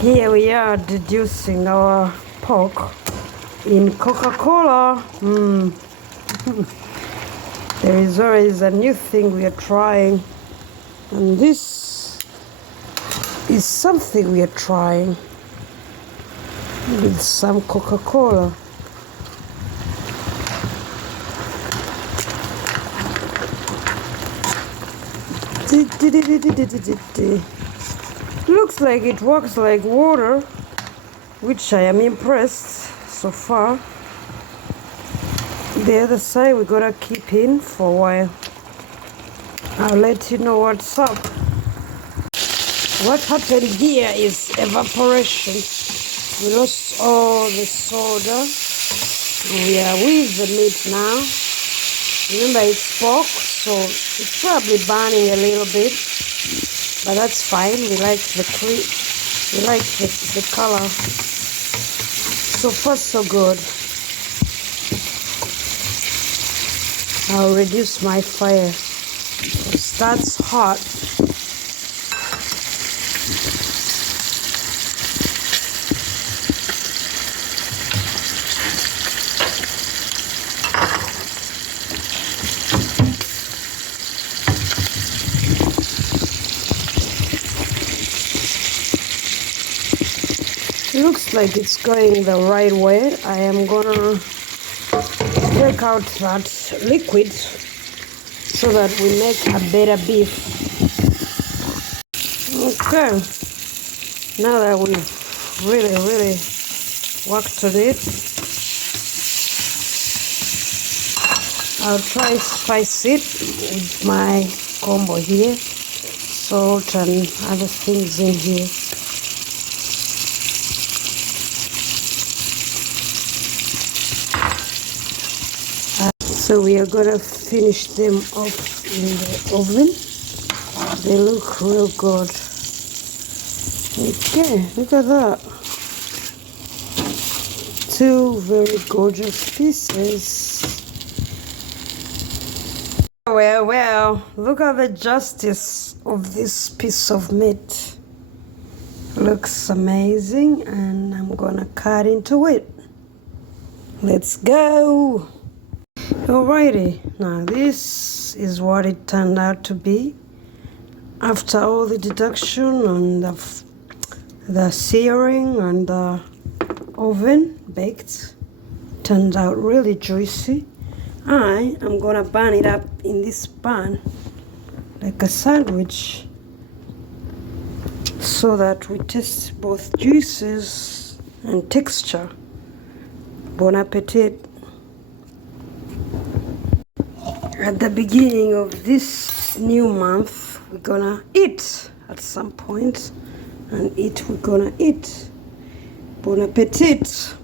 Here we are deducing our pork in Coca-Cola. There is always a new thing we are trying, and this is something we are trying with some Coca-Cola. Looks like it works like water, which I am impressed so far. The other side we gotta keep in for a while. I'll let you know what's up. What happened here is evaporation. We lost all the soda. We are with the meat now. Remember, it's pork, so it's probably burning a little bit, but that's fine. We like the color. So far, so good. I'll reduce my fire. It starts hot. Looks like it's going the right way. I am gonna take out that liquid so that we make a better beef. Okay, now that we've really worked on it, I'll try spice it with my combo here, salt and other things in here. So we are gonna finish them off in the oven. They look real good. Okay, look at that. Two very gorgeous pieces. Well, look at the justice of this piece of meat. Looks amazing, and I'm gonna cut into it. Let's go. Alrighty, now this is what it turned out to be after all the deduction and the searing and the oven baked. Turned out really juicy. I am gonna bun it up in this pan like a sandwich so that we taste both juices and texture. Bon appetit. At the beginning of this new month, we're gonna eat at some point, and we're gonna eat. Bon appetit.